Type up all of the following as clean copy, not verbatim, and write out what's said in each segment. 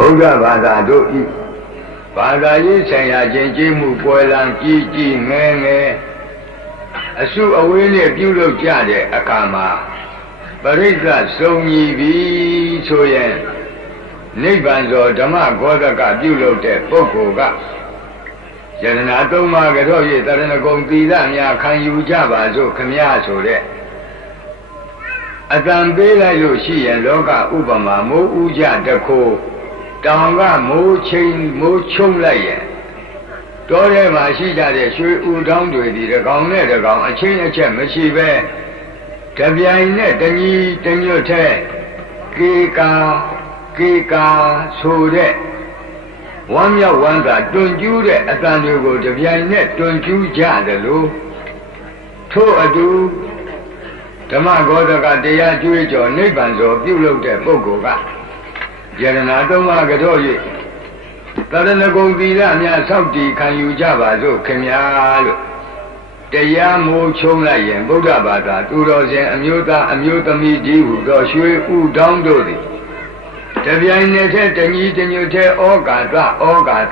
ဗုဒ္ဓဘာသာတို့ဤဘာသာရေးဆိုင်ရာကျင့်ကြံမှုပွဲလံကြီးကြီးငယ်ငယ်အစုအဝေးနဲ့ပြုလုပ်ကြတဲ့အခါမှာပရိစ္ဆစုံညီပြီဆိုရင်နိဗ္ဗာန်သောဓမ္မဂေါတကပြုလုပ်တဲ့ပုဂ္ဂိုလ်ကယရဏသုံးပါးကြော၍တရဏဂုံသီလများခံယူကြပါစို့ခမည်းဆိုတဲ့အတန်ပေးလိုက်လို့ရှိရင်လောကဥပမာမိုးဥကြတခိုးတောင်ကမိုးချင်းမိုးချုံလိုက်ရင်တောထဲမှာရှိကြတဲ့ရွှေဥထောင်းတွေဒီတကောင်နဲ့တကောင်အချင်းအချက်မရှိပဲတပြိုင်နဲ့တညီတညွတ်တဲ့ကေကာဆိုတဲ့ဝမ်းမြောက်ဝမ်းသာတွင်ကျူးတဲ့အတန်တွေကိုတပြိုင်နဲ့တွင်ကျူးကြတယ်လို့ထို့အတူဓမ္မဂေါတကတရားကျွေးကြော်နိဗ္ဗာန်ဆိုပြုလုပ်တဲ့ပုဂ္ဂိုလ်ကယရဏသုံးပါးကြော၍တရဏဂုံသီလများဆောက်တည်ခံယူကြပါစို့ခင်ဗျာလို့တရားမိုးချုံလိုက်ရင်ဗုဒ္ဓဘာသာသူတော်စင်အမျိုးသားအမျိုးသမီးကြီးဟုသောရွှေဥတောင်းတို့သည်တပြိုင်နက်တည်းတညီတညွတ်တည်းဩကာ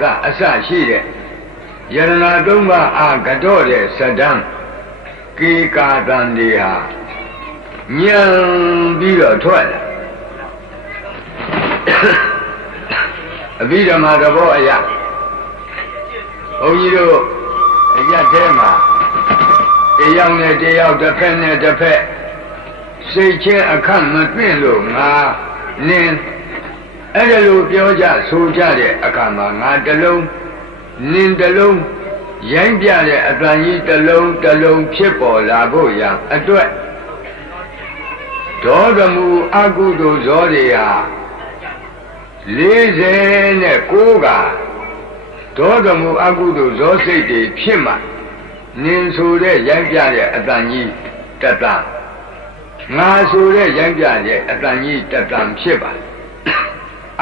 သအစရှိတဲ့ယရဏသုံးပါးအားကြောတဲ့စဒံကေကာတန်တွေဟာညံပြီးတော့ထွက်လာအဘိဓမ္မာသဘောအရဘုန်းကြီးတို့အရထဲမှာတယောက်နဲ့တယောက်တစ်ဖက်နဲ့တစ်ဖက်စိတ်ချင်းအခန့်မတွင့်လို့ငါနင်းအဲ့ဒါလိုပြောကြဆိုကြတဲ့အခါမှာငါတစ်လုံးနင်းတစ်လုံးရိုင်းပြတဲ့အတန်ကြီးတစ်လုံးဖြစ်ပေါ်လာဖို့ရန်အတွက်ဒေါသမှုအကုသိုလ်ဇောတွေဟာ49ကဒေါသမှုအကုသိုလ်ဇောစိတ်တွေဖြစ်မှနင်းဆိုတဲ့ရိုင်းပြတဲ့အတန်ကြီးတတန်ငါဆိုတဲ့ရိုင်းပြတဲ့အတန်ကြီးတတန်ဖြစ်ပါ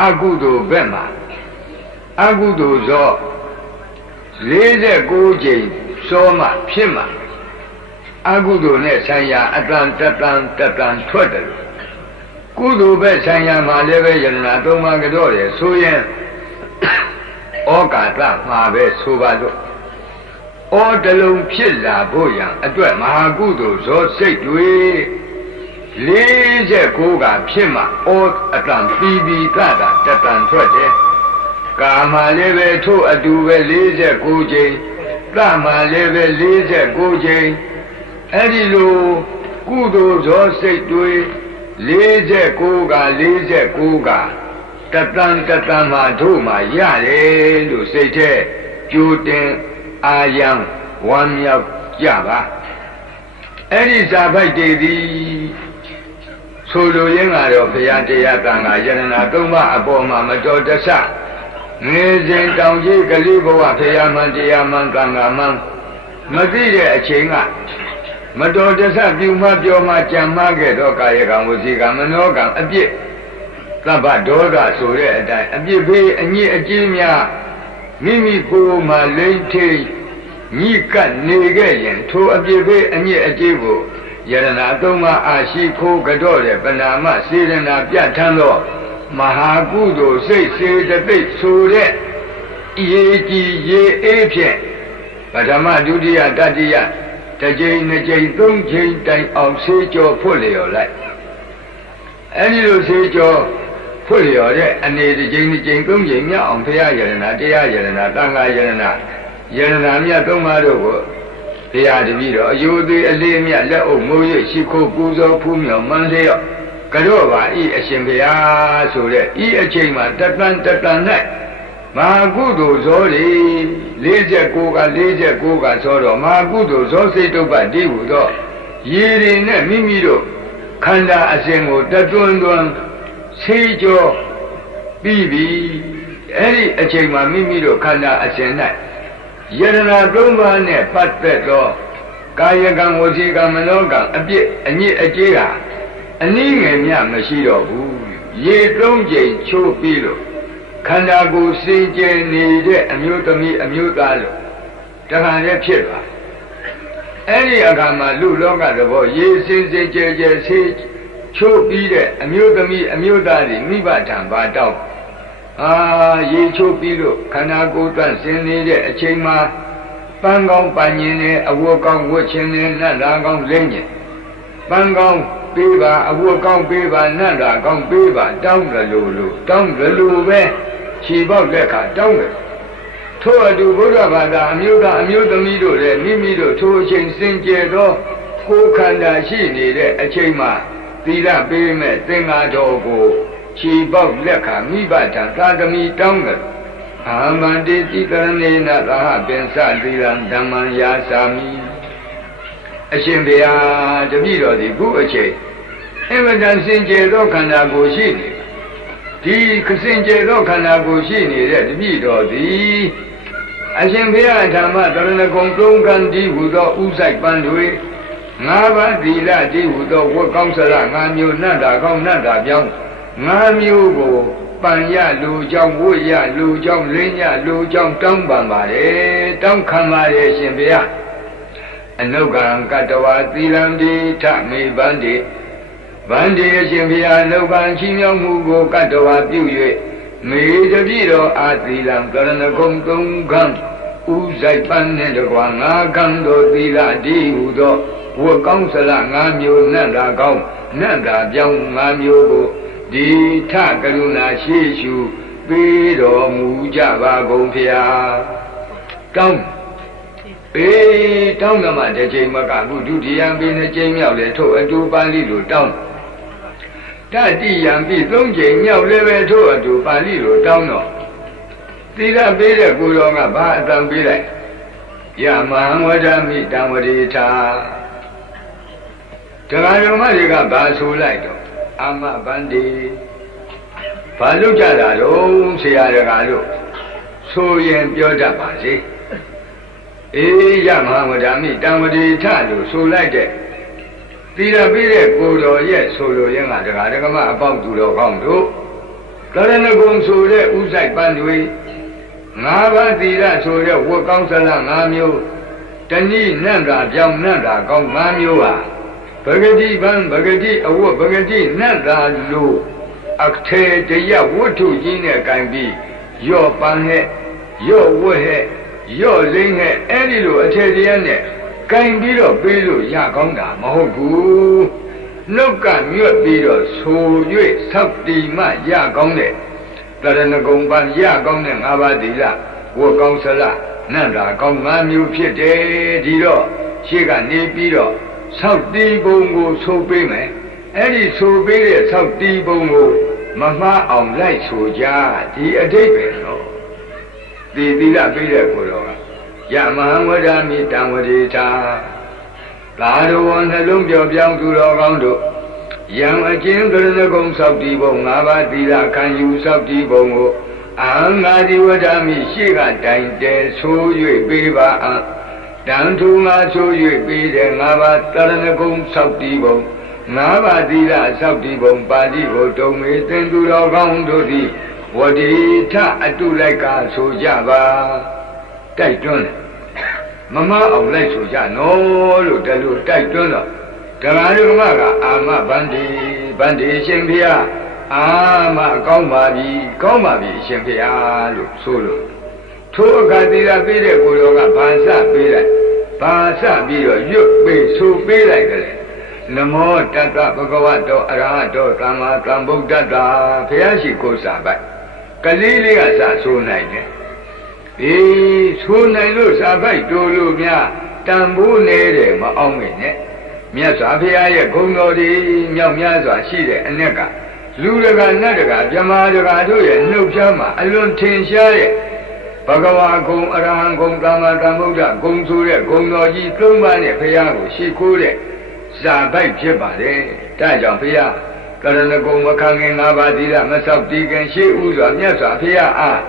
အကုသိုလ်ဘက်မှာအကုသိုလ်ဇော49ကြိမ်စောမှဖြစ်မှအကုသိုလ်နဲ့ဆိုင်ရာအတန်တတန်ထွက်တယ်ကုသိုလ်ဘက်ဆိုင်ရာမှာလည်းပဲယရဏသုံးပါးကြောတယ်ဆိုရင်ဩကာသမှာပဲဆိုပါတော့ဩတလုံးဖြစ်လာဖို့ရန်အတွက်မဟာကုသိုလ်ဇောစိတ်တွေ49ကဖြစ်မှဩအတန်ပြီးတတန်ထွက်တယ်ကာမလည်းပဲထို့အတူပဲ49ကြိမ်သမာလည်းပဲ49ကြိမ်အဲ့ဒီလိုကုသိုလ်ဇောစိတ်တွေ49ကတတန်မှတို့မှရတယ်လို့စိတ်ထဲကြိုတင်အာယံဝမ်းမြောက်ကြပါအဲ့ဒီဇာဖိုက်တွေသည်ဆိုလိုရင်းကတော့ဘုရားတရားတန်ခါယရဏသုံးပါးအပေါ်မှာမတော်တဆငယ်စဉ်တောင်ကြီးကလေးဘဝဘုရားမှန်တရားမှန်တန်ခါမှန်မသိတဲ့အချိန်ကမတော်တဆပြုမှပြောမှကြံမှခဲ့တော့ကာယကံဝစီကံမနောကံအပြစ်သဗ္ဗဒေါသဆိုတဲ့အတိုင်းအပြစ်ဖေးအညစ်အကြေးများမိမိကိုယ်မှလိမ့်ထိန်ညှိကပ်နေခဲ့ရင်ထိုအပြစ်ဖေးအညစ်အကြေးကိုယရဏသုံးပါးအာရှိခိုးကြောတဲ့ပဏာမစေရနာပြဋ္ဌာန်းသောမဟာကုသိုလ်စိတ်စေတသိက်ဆိုတဲ့ရေကြီးရေအေးဖြင့်ပထမဒုတိယတတိယတစ်ကြိမ်နှစ်ကြိမ်သုံးကြိမ်တိုင်အောင်ဆေးကြောဖွင့်လျော်လိုက်အဲဒီလိုဆေးကြောဖွင့်လျော်တဲ့အနေတစ်ကြိမ်နှစ်ကြိမ်သုံးကြိမ်မြောက်အောင်ဘုရားယရဏတရားယရဏသံဃာယရဏမြတ်သုံးပါးတို့ကိုဘုရားတပည့်တော်အယုသေးအလေးမြတ်လက်အုပ်မိုးရရှိခိုးပူဇော်ဖူးမြော်မှန်းလျော့ကြော့ပါဤအရှင်ဘုရားဆိုတဲ့ဤအချိန်မှာတတန်၌မဟာကုသိုလ်ဇောတွေ49ကဆိုတော့မဟာကုသိုလ်ဇောစိတ်တုပ္ပတိဟုတော့ရေတွေနဲ့မိမိတို့ခန္ဓာအစဉ်ကိုတတွန်းဆေးကြောပြီးပြီအဲ့ဒီအချိန်မှာမိမိတို့ခန္ဓာအစဉ်၌ယရဏသုံးပါးနဲ့ပတ်သက်သောကာယကံဝစီကံမနောကံအပြစ်အညစ်အကြေးဟာအနည်းငယ်များမရှိတော့ဘူးရေ3ကြိမ်ချိုးပြီးလို့ခန္ဓာကိုယ်စင်ကြယ်နေတဲ့အမျိုးသမီးအမျိုးသားလို့တခါလည်းဖြစ်သွားအဲ့ဒီအခါမှာလူလောကသဘောရေစင်ကြယ်ဆေးချိုးပြီးတဲ့အမျိုးသမီးအမျိုးသားတွေမိဘထံဘာတောင်း ရေချိုးပြီးလို့ခန္ဓာကိုယ်တွန့်ဆင်းနေတဲ့အချိန်မှာပန်းကောင်းပန်းညင်နဲ့အဝတ်ကောင်းဝတ်ခြင်းနဲ့နတ်လာကောင်းလင်းညင်ပန်းကောင်းပေးပါအဝတ်ကောင်းပေးပါနတ်လာကောင်းပေးပါတောင်းတယ်လို့တောင်းတယ်လို့ပဲခြေပေါက်လက်ခါတောင်းတယ်ထို့အတူဘုရားဘာသာအမျိုးသားအမျိုးသမီးတို့လည်းမိမိတို့ထိုအချိန်စင်ကြယ်သောကိုယ်ခန္ဓာရှိနေတဲ့အချိန်မှာသီလပေးမဲ့သင်္ဃာတော်ကိုခြေပေါက်လက်ခါမိဘထံသာသမီတောင်းတယ်အာမန္တိတိကရဏေနသာပင်စသီလံဓမ္မံယာစာမိအရှင်ဘုရားတပည့်တော်ဒီခုအချိန်အင်မတန်စင်ကြယ်သောခန္ဓာကိုယ်ရှိနေဒီစင်ကြယ်သောခန္ဓာကိုယ်ရှိနေတဲ့တပည့်တော်သည်အရှင်ဘုရားဓမ္မတရဏဂုံသုံးခန်းဒီဟူသောဥဆိုင်ပန်းတွေ၅ပါးသီလဒီဟူသောဝတ်ကောင်းစရ၅မျိုးနတ်တာကောင်းနတ်တာပြောင်း၅မျိုးကိုပန်ရလူကြောင့်ဝတ်ရလူကြောင့်လင်းရလူကြောင့်တောင်းပန်ပါတယ်တောင်းခံပါတယ်ရှင်ဘုရားအနုကံကတ္တဝါသီလံဒီထမေဗန္တိဗန္တိအရှင်ဘုရားအနုကံချီးမြှောက်မှုကိုကတ္တဝါပြု၍မေတပြည့်တော်အာသီလံကရဏဂုံသုံးခန်းဥဇိုက်ပန်းနှင့်တကွာ၅ခန်းသောသီလဒီဟူသောဝတ်ကောင်းစလ၅မျိုးနတ်တာကောင်းနတ်တာပြောင်း၅မျိုးကိုဒီထကရုဏာရှိရှုပေးတော်မူကြပါကုန်ဖျားတောင်းတောင်းကမှတစ်ချိန်မကဘူးဒုတိယပေးနှစ်ချိန်မြောက်လေထို့အတူပါဠိလိုတောင်းတတိယံပြီးသုံးချိန်မြောက်လည်းပဲထို့အတူပါဠိလိုတောင်းတော့သီလပေးတဲ့ကိုယ်တော်ကဘာအတန်ပေးလိုက်ယမံဝဒမိတံဝတိထာတရားတော်မတွေကဘာဆိုလိုက်တော့အာမဗန္တိဘာလို့ကြတာတော့ဆရာတကားလို့ဆိုရင်ပြောတတ်ပါစေယမံဝဒမိတံဝတိထလို့ဆိုလိုက်တဲ့သီလပေးတဲ့ကိုယ်တော်ရဲ့ဆိုလိုရင်းကတရားဓမ္မအပေါက်သူတော်ကောင်းတို့ကရဏဂုံဆိုတဲ့ဥဆိုင်ပန်းတွေ၅ပါးသီလဆိုတဲ့ဝတ်ကောင်းစလ၅မျိုးတဏိနတ်တာပြောင်းနတ်တာကောင်း၅မျိုးဟာဗဂတိပန်းဗဂတိအဝတ်ဗဂတိနတ်တာလို့အထေတရဝတ္ထုကြီးနဲ့ကင်ပြီးရော့ပန်းဟဲ့ရော့ဝတ်ဟဲ့ရော့လိမ့်ဟဲ့အဲ့ဒီလိုအထေတရားနဲ့ကင်ပြီးတော့ပေးလို့ရကောင်းတာမဟုတ်ဘူးနှုတ်ကမြွတ်ပြီးတော့ဆို၍သောက်တီမှရကောင်းတဲ့တရဏဂုံပန်းရကောင်းတဲ့၅ပါးသီလဝတ်ကောင်းစလနတ်တာကောင်း၅မျိုးဖြစ်တယ်ဒီတော့ရှေ့ကနေပြီးတော့သောက်တီပုံကိုဆိုပေးမယ်အဲ့ဒီဆိုပေးတဲ့သောက်တီပုံကိုမမှားအောင်လိုက်ဆိုကြဒီအတိတ်ပဲတော့သီလပေးတဲ့ကိုယ်တော်ကယမံဝဒမိတံဝတိထာသာတော်နှလုံးပြောင်းပြောင်းသူတော်ကောင်းတို့ယံအကျဉ်းကရဏဂုံသောက်တီပုံ၅ပါးသီလခံယူသောက်တီပုံကိုအာငါဒီဝဒမိရှေ့ကတိုင်တဲဆို၍ပေးပါအံတန်ထူငါဆို၍ပေးတဲ့၅ပါးတရဏဂုံသောက်တီပုံ၅ပါးသီလသောက်တီပုံပါဠိကိုတုံမေသင်သူတော်ကောင်းတို့သည်ဝတိထအတုလိုက်ကဆိုကြပါတိုက်တွန်းတယ်မမအောင်လိုက်ဆိုကြနော်လို့တလူတိုက်တွန်းတော့တရားဓမ္မကအာမဗန္တိရှင်ဖေယအာမကောင်းပါပြီအရှင်ဖေယလို့ဆိုလို့ထိုအခါသီလပေးတဲ့ကိုယ်တော်ကဘာစပေးလိုက်ဘာစပြီးတော့ရွတ်ပေးဆိုပေးလိုက်တယ်နမောတတ္တဗုဒ္ဓဝတ္တောအရဟတောသမ္မာသမ္ဗုဒ္ဓတ္တဘုရားရှိခိုးစာပိုက်ကလေးလေးကစဆိုနိုင်တယ်ဆိုနိုင်လို့စာပိုက်တိုးလို့များတန်ဖိုးနေတဲ့မအောင်မင်းနဲ့မြတ်စွာဘုရားရဲ့ဂုဏ်တော်တွေမြောက်များစွာရှိတဲ့အ낵ကလူတကာနတ်တကာမြမာတကာတို့ရဲ့နှုတ်ဖြားမှာအလွန်ထင်ရှားတဲ့ဘဂဝါဂုံအရဟံဂုံသမ္မာသမ္ဗုဒ္ဓဂုံဆိုတဲ့ဂုံတော်ကြီး၃ပါးနဲ့ဘုရားကိုရှိခိုးတဲ့စာပိုက်ဖြစ်ပါတယ်ဒါကြောင့်ဘုရားကရဏဂုံမခံခင်၅ပါးသီလမဆောက်တည်ခင်ရှိဥစွာမြတ်စွာဘုရားအား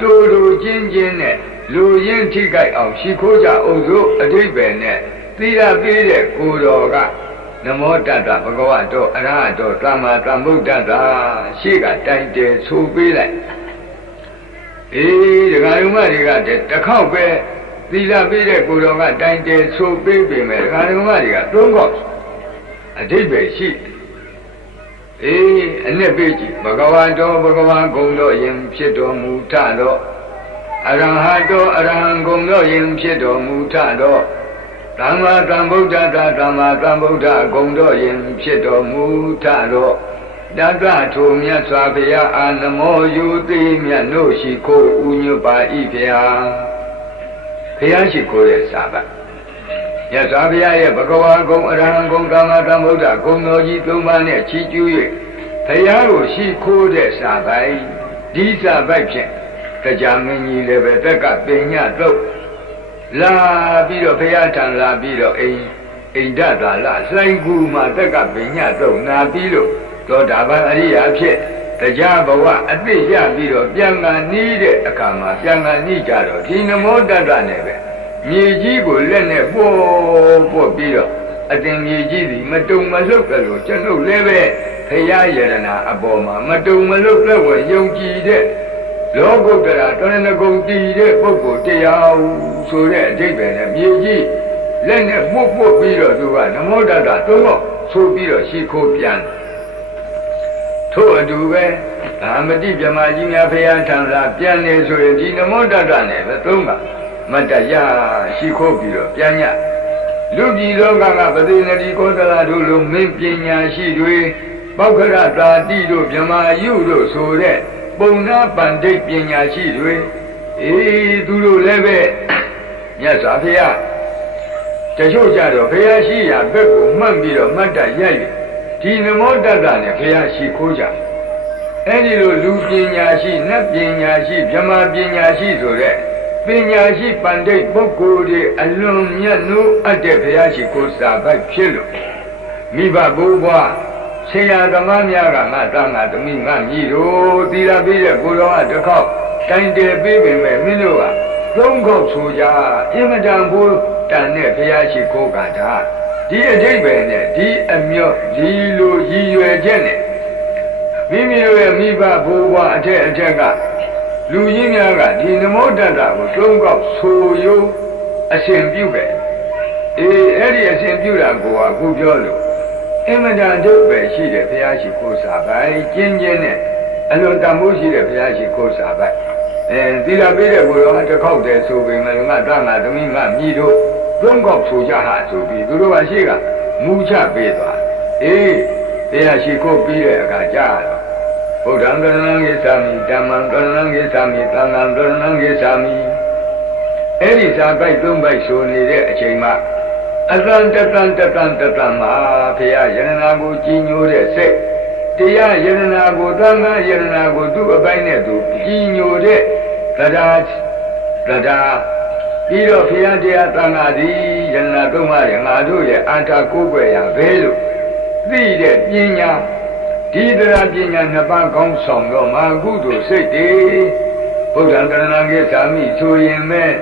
တူတူချင်းချင်းနဲ့လူရင်းထိကြိုက်အောင်ရှိခိုးကြအောင်စို့အဓိပ္ပာယ်နဲ့သီလပေးတဲ့ကိုယ်တော်ကနမောတတ္တဗုဒ္ဓဝတ္တောအရဟတောသမ္မာသမ္ဗုဒ္ဓတ္တရှေ့ကတိုင်တယ်ဆိုပေးလိုက်ဒကာယုံမတွေကတစ်ခေါက်ပဲသီလပေးတဲ့ကိုယ်တော်ကတိုင်တယ်ဆိုပေးပေမဲ့ဒကာယုံမတွေက၃ခေါက်အဓိပ္ပာယ်ရှိ အနှစ်ပိจิဘဂဝါတော်ဘဂဝါဂုံတော်ယင်ဖြစ်တော်မူထတော်အရဟတောအရဟံဂုံတော်ယင်ဖြစ်တော်မူထတော်သမ္မာသမ္ဗုဒ္ဓတာသမ္မာသမ္ဗုဒ္ဓဂုံတော်ယင်ဖြစ်တော်မူထတော်တတ္တထိုမြတ်စွာဘုရားအာနမောယူသိမြတ်တို့ရှိခိုးဥညွတ်ပါ၏ဖျားဘုရားရှိခိုးတဲ့စာပတ်မြတ်စွာဘုရားရဲ့ဘဂဝါဂုံအရဟံဂုံသမ္မာသမ္ဗုဒ္ဓဂုံတော်ကြီး၃ပါးနဲ့ချီးကျူး၍ဘုရားကိုရှိခိုးတဲ့စာပိုက်ဒီစာပိုက်ဖြင့်တရားမင်းကြီးလည်းပဲတက်ကပင်ညတော့လာပြီးတော့ဘုရားထံလာပြီးတော့အိန္ဒသာလလှိုင်းကူမှာတက်ကပင်ညတော့နာပြီးလို့သောတာပန်အရိယာဖြစ်တရားဘဝအသိရပြီးတော့ပြန်ငါနီးတဲ့အခါမှာပြန်ငါနီးကြတော့ဒီနမောတတ္တနဲ့ပဲမြေကြီးကိုလက်နဲ့ပို့ပြီးတော့အတင်မြေကြီးသည်မတုံမလှုပ်ကြလို့ကျွန်ုပ်လည်းပဲဘုရားယရနာအပေါ်မှာမတုံမလှုပ်လက်ဝဲယုံကြည်တဲ့လောကုတ္တရာတရဏဂုံတည်တဲ့ပုဂ္ဂိုလ်တရားဆိုတဲ့အဓိပ္ပာယ်နဲ့မြေကြီးလက်နဲ့ပို့ပြီးတော့သူကနမောတတ္တသုံးတော့ဆိုပြီးတော့ရှိခိုးပြန်ထို့အတူပဲဓမ္မတိဗြဟ္မာကြီးများဘုရားထံသာပြန်နေဆိုရင်ဒီနမောတတ္တနဲ့ပဲသုံးပါမတ္တရရှိခိုးပြီးတော့ပြန်ညလူပြည်လောကကပတိနတိကောသလတို့လိုမင်းပညာရှိတွေပောက္ခရတာတိတို့ဗြဟ္မာယုတို့ဆိုတဲ့ပုံနာပန္တိတ်ပညာရှိတွေသူတို့လည်းပဲမြတ်စွာဘုရားတချို့ကြတော့ဘုရားရှိရာဘက်ကိုမှတ်ပြီးတော့မတ္တရရဒီနမောတတ္တနဲ့ဘုရားရှိခိုးကြအဲ့ဒီလိုလူပညာရှိနတ်ပညာရှိဗြဟ္မာပညာရှိဆိုတဲ့ပညာရှိပန္တိတ်ပုဂ္ဂိုလ်တွေအလွန်မြတ်နိုးအပ်တဲ့ဘုရားရှိခိုးစာပိုက်ဖြစ်လို့မိဘဘိုးဘွားဆရာသမားများကငါသားငါသမီးငါညီတို့သီလပြီးတဲ့ကိုယ်တော်ကတစ်ခေါက်တိုင်တယ်ပြီးပြီမဲ့မင်းတို့ကသုံးခေါက်ဆိုကြအင်မတန်ဘိုးတန်တဲ့ဘုရားရှိခိုးကတာဒီအဓိပ္ပာယ်နဲ့ဒီအမြော့ဒီလိုရည်ရွယ်ချက်နဲ့မိမိတို့ရဲ့မိဘဘိုးဘွားအထက်ကလူကြီးများကဒီနမောတတ္တကိုသုံးခေါက်ဆိုရုံအရှင်ပြုခဲ့အဲ့ဒီအရှင်ပြုတာကိုအခုပြောလို့အင်မတန်ဒုက္ခရှိတဲ့ဘုရားရှိခိုးစာပိုက်ကျင်းနဲ့အလွန်တန်ဖိုးရှိတဲ့ဘုရားရှိခိုးစာပိုက်သီလပေးတဲ့ကိုယ်တော်တစ်ခေါက်တည်းဆိုပေမဲ့ငါသားငါသမီးငါမြည်တို့သုံးခေါက်ဆိုကြဟာဆိုပြီးသူတို့ကရှိကမူချပေးသွားဘုရားရှိခိုးပြီးတဲ့အခါကြာတော့ဗုဒ္ဓံကရဏံဂိသာမိဓမ္မံကရဏံဂိသာမိသံဃံကရဏံဂိသာမိအဲ့ဒီစာပိုက်သုံးပိုက်ဆိုနေတဲ့အချိန်မှာအတန်တန်မှာဘုရားယရနာကိုကြီးညိုတဲ့စိတ်တရားယရနာကိုသံဃာယရနာကိုသူ့အပိုင်းနဲ့သူကြီးညိုတဲ့တရားပြီးတော့ဘုရားတရားသံဃာသည်ယရနာသုံးပါးရဲ့ငါတို့ရဲ့အာထာကိုးကွယ်ရာဘဲလို့သိတဲ့ပညာဒီတရားပညာနှစ်ပါးကောင်းဆောင်တော့မာကုသိုလ်စိတ်တွေဗုဒ္ဓံကရဏံဂိသာမိဆိုရင်မဲ့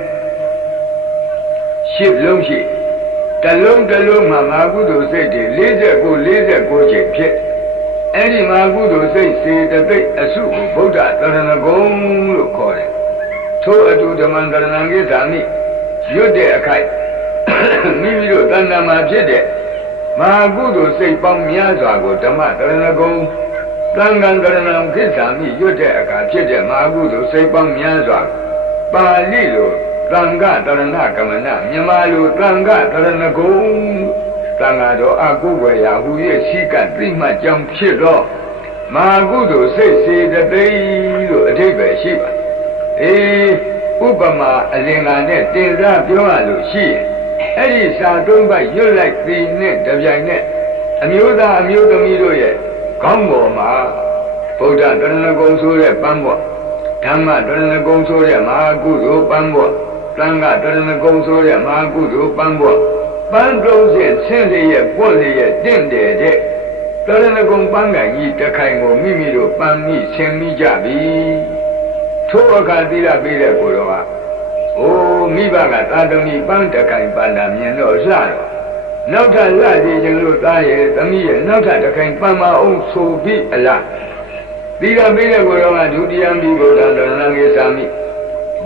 ရှစ်လုံးရှိတလုံးမှာမာကုသိုလ်စိတ်တွေ49ချိန်ဖြစ်အဲ့ဒီမာကုသိုလ်စိတ်စေတသိက်အစုကိုဗုဒ္ဓသရဏဂုံလို့ခေါ်တယ်ထို့အတူဓမ္မံကရဏံဂိသာမိရွတ်တဲ့အခိုက်မိမိတို့တဏ္ဍာမှာဖြစ်တဲ့မာကုသိုလ်စိတ်ပေါင်းများစွာကိုဓမ္မသရဏဂုံသံဃံကရဏံဂိသာမိရွတ်တဲ့အခါဖြစ်တဲ့မာကုသိုလ်စိတ်ပေါင်းများစွာပါဠိလိုသံဃတရဏကမနမြန်မာလိုသံဃတရဏဂုံသံဃာတော်အကုဝေယဟူ၍ရှိကသိမှကြောင့်ဖြစ်တော့မာကုသိုလ်စိတ်စေတသိက်လို့အဓိပ္ပာယ်ရှိပါဥပမာအလင်္ကာနဲ့တင်စားပြောရလို့ရှိရင်အဲ့ဒီစာသုံးပိုက်ရွတ်လိုက်ပြီးနဲ့တပြိုင်နဲ့အမျိုးသားအမျိုးသမီးတို့ရဲ့ခေါင်းပေါ်မှာဗုဒ္ဓတရဏဂုံဆိုတဲ့ပန်းပေါ်ဓမ္မတရဏဂုံဆိုတဲ့မဟာကုသိုလ်ပန်းပေါ်သံဃတရဏဂုံဆိုတဲ့မဟာကုသိုလ်ပန်းပေါ်ပန်း30ဆင့်လျက်ပွက်လျက်တင့်တယ်တဲ့တရဏဂုံပန်းကကြီးတစ်ခိုင်ကိုမိမိတို့ပန်းမိဆင်မိကြပြီထိုအခါသီလပေးတဲ့ကိုယ်တော်ကမိဘကသာသမီပန်းတစ်ခိုင်ပန်းတာမြင်တော့လှတော့နောက်ထပ်လှကြည့်ခြင်းလို့သားရဲ့သမီးရဲ့နောက်ထပ်တစ်ခိုင်ပန်းမအောင်ဆိုပြီးအလားသီလပေးတဲ့ကိုယ်တော်ကဒုတိယံဘိဗုဒ္ဓံတရဏံဂိသာမိ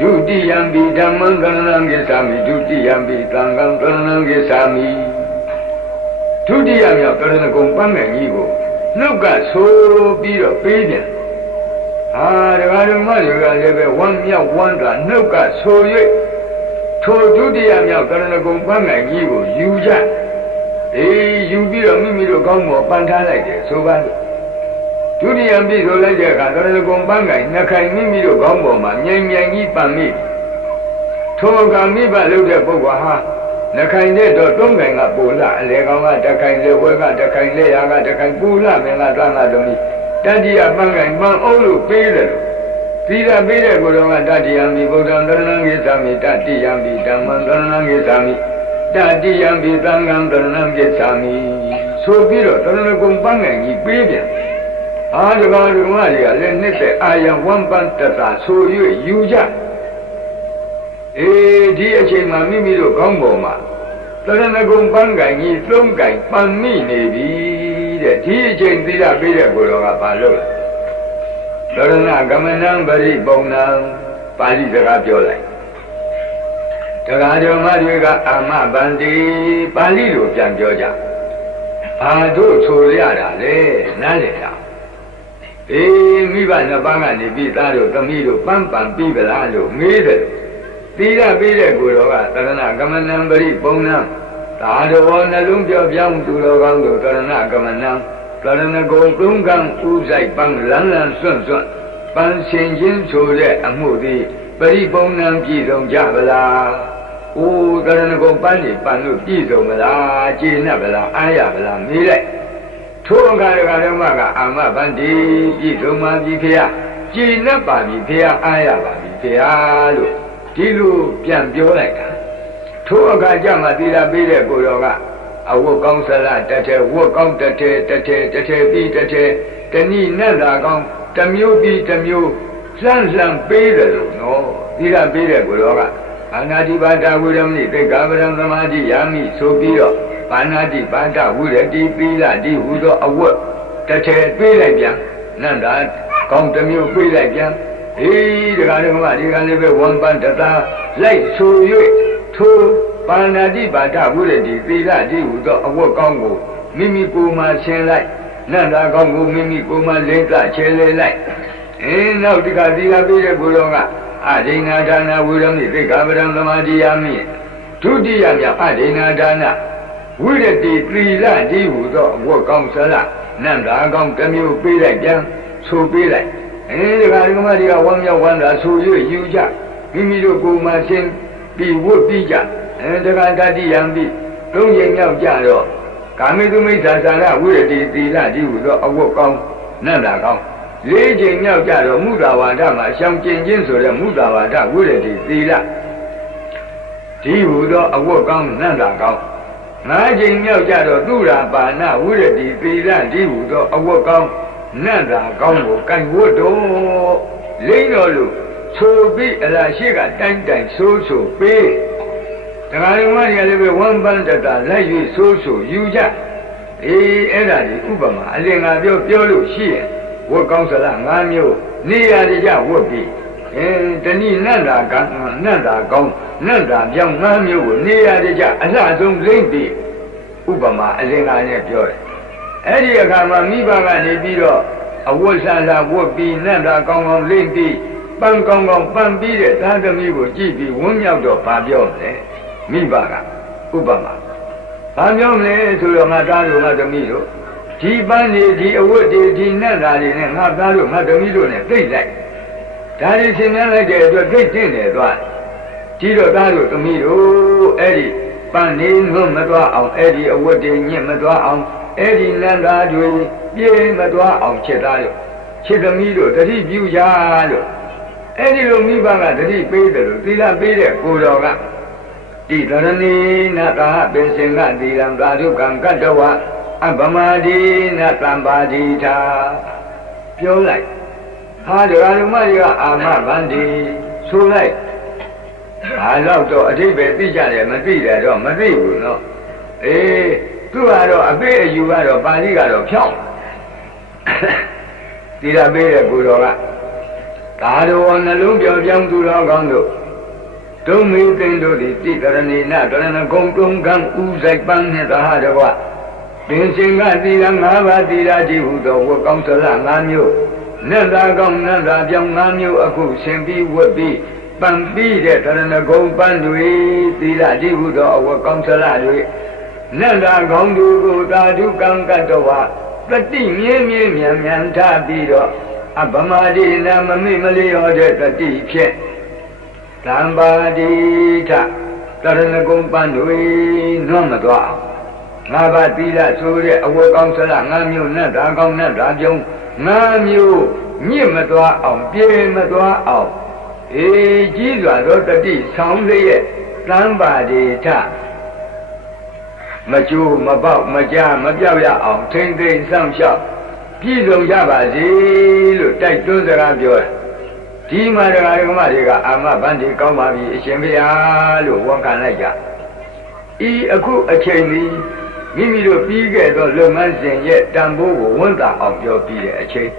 ဒုတိယံဘိဓမ္မံကရဏံဂိသာမိဒုတိယံဘိသံဃံကရဏံဂိသာမိဒုတိယမြောက်ကရဏဂုံပန်းမယ်ကြီးကို နှုတ်ကဆိုပြီးတော့ပေးပြန်ဟာဒကာဓမ္မတွေကလည်းပဲဝမ်းမြောက်ဝမ်းသာနှုတ်ကဆို၍ထိုဒုတိယမြောက်တရဏဂုံပန်းငယ်ကြီးကိုယူကြယူပြီးတော့မိမိတို့ကောင်းပေါ်ပန်ထားလိုက်တယ်ဆိုပါလို့ဒုတိယပြည့်ဆိုလိုက်တဲ့အခါတရဏဂုံပန်းငယ်နှစ်ခိုင်မိမိတို့ကောင်းပေါ်မှာမြိုင်ကြီးပန်မိထိုအခါမိဘလုပ်တဲ့ပုဂ္ဂိုလ်ဟာနှခိုင်တဲ့တော့သုံးခိုင်ကပူလာအလေကောင်ကတခိုင်လေဝဲကတခိုင်လေရာကတခိုင်ပူလာမင်းကတွန်းလာတော့တတိယပန်းခိုင်ပန်အောင်လို့ပေးတယ်လို့သီလပေးတဲ့ကိုယ်တော်ကတတိယမိဗုဒ္ဓံတရဏံဂိသာမိတတိယမိဓမ္မံတရဏံဂိသာမိတတိယမိသံဃံတရဏံဂိသာမိဆိုပြီးတော့တရဏဂုံပန်းခိုင်ကြီးပေးပြန်အာဒကာဓမ္မတွေကလည်းနှစ်သက်အာယံဝမ်းပန်းတတာဆို၍ယူကြဒီအချိန်မှာမိမိတို့ကောင်းပေါ်မှာတရဏဂုံပန်းကံကြီးသုံးကံပန်မိနေပြီတဲ့ဒီအချိန်သီလပေးတဲ့ကိုယ်တော်ကဘာလုပ်လဲတရဏဂမနံပရိပုံနံပါဠိစကားပြောလိုက်တရားဓမ္မတွေကအာမဗန္တိပါဠိလိုပြန်ပြောကြဘာတို့ဆိုရတာလဲနားလည်တာမိဘနှစ်ပါးကနေပြီးသားတို့သမီးတို့ပန်းပန်ပြီးပလားလို့မေးတယ်သီလပေးတဲ့ကိုယ်တော်ကတရဏဂမနံပရိပုံနံသာတော်နှလုံးပြောင်းပြောင်းသူတော်ကောင်းတို့တရဏဂမနံတရဏဂုံသုံးကံဥဆိုင်ပန်းလန်းလန်းစွန့်စွန့်ပန်းရှင်ချင်းဆိုတဲ့အမှုသည်ပရိပုံနံပြည့်စုံကြဗလား။အိုးတရဏဂုံပန်းနေပန်းလို့ပြည့်စုံမလားကျေနပ်ဗလားအားရဗလားမေးလိုက်ထိုအခါဓမ္မကအာမဗန္တိပြည့်စုံပါပြီဖေယကျေနပ်ပါပြီဖေယအားရပါပြီဖေယလို့ဒီလိုပြန်ပြောလိုက်တာထိုအခါကျမှသီလပေးတဲ့ကိုယ်တော်ကအဝတ်ကောင်းဆလတထဲဝတ်ကောင်းတထဲပြီးတထဲတဏိနဲ့လာကောင်းတမျိုးပြီးတမျိုးလှမ်းပေးတယ်လို့နော်သီလပေးတဲ့ကိုယ်တော်ကအာနာတိပါဒဝိရမဏိသိက္ခာပဒံသမာဓိယာမိဆိုပြီးတော့ပါဏာတိပါဒဝိရတိသီလဒီဟူသောအဝတ်တထဲပေးလိုက်ပြန်နန္တာကောင်းတမျိုးပေးလိုက်ပြန်ဒကာဓမ္မဒီကလည်းပဲဝမ်ပန်တသာလိုက်ဆို၍ထိုပါဏာတိပါဒဝိရတိသီလဒီဟူသောအဝတ်ကောင်းကိုမိမိကိုယ်မှရှင်းလိုက်နန္တာကောင်းကိုမိမိကိုယ်မှလင်းသချဲလဲလိုက်နောက်ဒီကသီလပေးတဲ့ကိုယ်တော်ကအဒိဏဒါနဝိရမိသိက္ခာပဒံသမာဓိယာမိဒုတိယမြောက်အဒိဏဒါနဝိရတိသီလဒီဟူသောအဝတ်ကောင်းဆလနန္တာကောင်းတစ်မျိုးပေးလိုက်ပြန်ဆိုပေးလိုက်ဒီကဓမ္မတွေကဝမ်းမြောက်ဝမ်းသာဆို၍ယူကြမိမိတို့ကိုယ်မှရှင်းပြီးဝတ်ပြီးကြတက္ကတတိယံပြီးသုံးရင်မြောက်ကြတော့ကာမိတုမိစ္ဆာသာရဝိရတိသီလဒီဟူသောအဝတ်ကောင်းနန္တာကောင်းလေးချိန်မြောက်ကြတော့မုဒ္ဒဝါဒမှာရှောင်ကျင်ခြင်းဆိုတဲ့မုဒ္ဒဝါဒဝိရတိသီလဒီဟူသောအဝတ်ကောင်းနန္တာကောင်းငါးချိန်မြောက်ကြတော့သုရာပါဏဝိရတိသီလဒီဟူသောအဝတ်ကောင်းနန္တာကောင်းကိုကိုင်ဝတ်တော့လိမ့်တော်လို့ဆိုပြီးအလားရှိကတိုင်းဆိုပေးတရားဓမ္မတွေကလည်းပဲဝမ်ပန်းတတာလိုက်၍ဆိုယူကြအဲ့ဒါဒီဥပမာအလင်္ကာပြောလို့ရှိရင်ဝတ်ကောင်းစလား၅မျိုးနေရာတကြဝတ်ပြီးတဏိနန္တာကနန္တာကောင်းနန္တာပြောင်း၅မျိုးကိုနေရာတကြအလှဆုံးလိမ့်ပြီးဥပမာအလင်္ကာနဲ့ပြောတယ်အဲ့ဒီအခါမှာမိဘကနေပြီးတော့အဝတ်ဆလာဝတ်ပြီးနန္တာကောင်းလိမ့်ပြီးပန်းကောင်းပန်းပြီးတဲ့သာသမီကိုကြည့်ပြီးဝန်းမြောက်တော့ဗာပြောမလဲမိဘကဥပမာဘာပြောမလဲဆိုတော့ငါသားတို့ငါသမီးတို့ဒီပန်းတွေဒီအဝတ်တွေဒီနတ်သားတွေနဲ့ငါသားတို့ငါသမီးတို့နဲ့သိလိုက်ဒါတွေရှင်းပြလိုက်တဲ့အတွက်သိတင့်တယ်သွားဒီတော့သားတို့သမီးတို့အဲ့ဒီပန်းနေလွတ်မသွားအောင်အဲ့ဒီအဝတ်တွေညစ်မသွားအောင်အဲ့ဒီနတ်သားတွေပြေးမသွားအောင်ချက်သားတို့ချက်သမီးတို့တတိပြုကြလို့အဲ့ဒီလိုမိဘကတတိပေးတယ်လို့သီလပေးတဲ့ကိုယ်တော်ကတိတရဏိနသာပင်စင်ကသီလံသာဓုကံကတ္တဝအပမဒိနသံပါတိထာပြောလိုက်ဟာဒကာဓမ္မတွေကအာမဗန္တိဆိုလိုက်ဘာလို့တော့အဓိပ္ပာယ်သိကြတယ်မသိတယ်တော့မသိဘူးနော်သူကတော့အပေးအယူကတော့ပါဠိကတော့ဖြောင်းသီလပေးတဲ့ကိုယ်တော်ကသာတော်နှလုံးပြောင်းသူတော်ကောင်းတို့ဒုမေသင်တို့သည်တိတရဏိနတရဏဂုံတုံကံဥဆိုင်ပန်းနှင့်သာဟတဝ ပင်စင်ကသီလ၅ပါးသီလကြည့်ဟုသောဝတ်ကောင်းသလ၅မျိုးနတ်သားကောင်းနတ်သားပြောင်း၅မျိုးအခုဆင်ပြီးဝတ်ပြီးပံပြီးတဲ့တရဏဂုံပန်းတွေသီလကြည့်ဟုသောအဝတ်ကောင်းသလတွေနတ်သားကောင်းသူကိုသာဓုကံကတ္တဝတတိမြင်းမြင်းမြန်မြန်ထားပြီးတော့အဗမာတိနာမမိမလျောတဲ့တတိဖြင့်သံပါတိထတရဏဂုံပန်းတွေနွမ်းမသွားအောင်ငါးပါးသီလဆိုတဲ့အဝတ်ကောင်းသလ၅မျိုးနတ်သားကောင်းနတ်သားပြုံး၅မျိုးညစ်မသွားအောင်ပြေမသွားအောင်အေးကြီးစွာသောတတိဆောင်လျက်သံပါတိထမကျိုးမပေါက်မကြမပြောက်ရအောင်ထိမ့်သိမ့်ဆောင်လျှောက်ပြည့်စုံကြပါစေလို့တိုက်တွန်းစကားပြောတယ်ဒီမှာတရားဓမ္မတွေကအာမဗန္ဒီကောင်းပါပြီအရှင်ဘုရားလို့ဝန်ခံလိုက်ကြဤအခုအချိန်นี้မိမိတို့ပြီးခဲ့သောလုပ်ငန်းစဉ်ရဲ့တန်ဖိုးကိုဝန်တာအောင်ပြောပြီးတဲ့အချိန်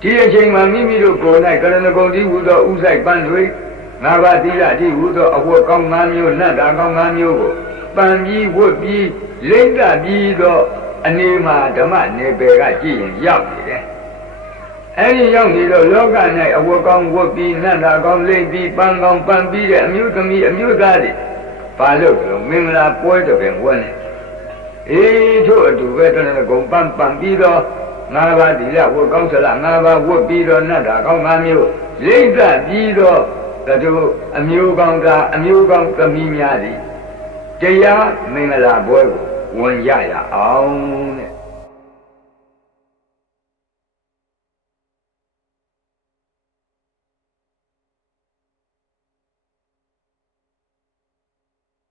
ဒီအချိန်မှာမိမိတို့ကိုယ်၌ကရဏဂုံတိဟူသောဥဆိုင်ပန်းတွေငါးပါးသီလတိဟူသောအဝတ်ကောင်း၅မျိုးနတ်သားကောင်း၅မျိုးကိုပန်ပြီးဝတ်ပြီးလိမ့်တပြီးသောအနေမှာဓမ္မနယ်ပယ်ကကြည့်ရင်ရောက်နေတယ်အဲဒီရောက်နေတော့လောက၌အဝတ်ကောင်းဝတ်ပြီးနတ်သားကောင်းလိမ့်ပြီးပန်းကောင်းပန်ပြီးတဲ့အမျိုးသမီးအမျိုးသားတွေဘာလို့လဲမင်္ဂလာပွဲတော်ပင်ဝန်းနေအေးတို့အတူပဲတရဏဂုံပန်ပြီးတော့ငါးပါးသီလဝတ်ကောင်းသလ၅ပါးဝတ်ပြီးတော့နတ်သားကောင်း၅မျိုးလိမ့်တပြီးတော့တို့အမျိုးကောင်းသားအမျိုးကောင်းသမီးများသည်တရားမင်္ဂလာပွဲကိုဝင်ရအောင်တဲ့